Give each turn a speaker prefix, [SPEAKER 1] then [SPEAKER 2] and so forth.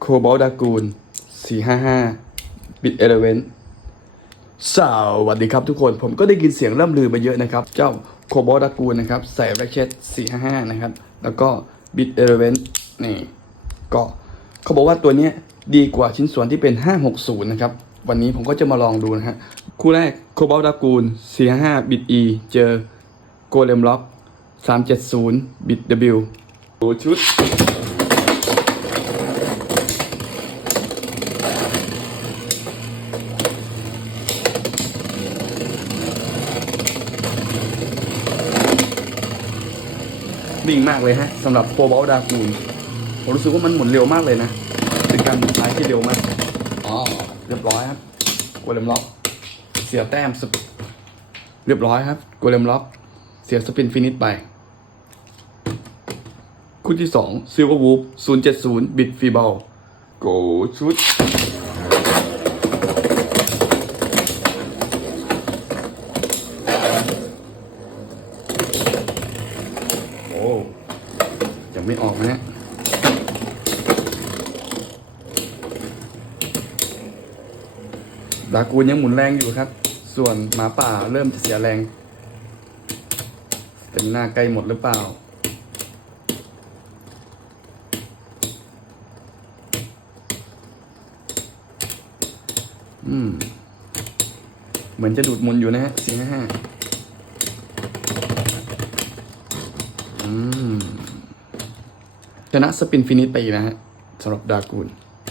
[SPEAKER 1] โคบอลดากูล455บิตเอเลเวนสวัสดีครับทุกคนผมก็ได้ยินเสียงร่ำลือมาเยอะนะครับ เจ้าโคบอลดากูลนะครับใส่แร็กเชต455 นะครับ แล้วก็บิตเอเลเวนนี่ ก็เขาบอกว่าตัวนี้ดีกว่าชิ้นส่วนที่เป็น 560 นะครับ วันนี้ผมก็จะมาลองดูนะฮะคู่แรกโคบอลดากูล455บิต E เจอโกเลมล็อก370บิต W ดูชุด นิ่งมากเลยฮะสำหรับโคบอลดากูลผมรู้สึกว่ามันหมุนเร็วมากเลยนะเป็นการหมุนท้ายที่เร็วมากอ๋อเรียบร้อยครับโกเลมล็อก เสียแต้มสปเรียบร้อยครับโกเลมล็อก เสียสปินฟินิชไป คู่ที่สองซิลเวอร์วูฟ070บิตฟีบอลโกชุด โอ้ยัง ไม่ออกนะฮะดากูนยังหมุนแรงอยู่ครับ ส่วนหมาป่าเริ่มจะเสียแรงเต็มหน้าใกล้หมดหรือเปล่า อืม เหมือนจะดูดมุนอยู่นะฮะสี่ห้าอืม ชนะสปินฟินิชไปนะฮะสำหรับดากูน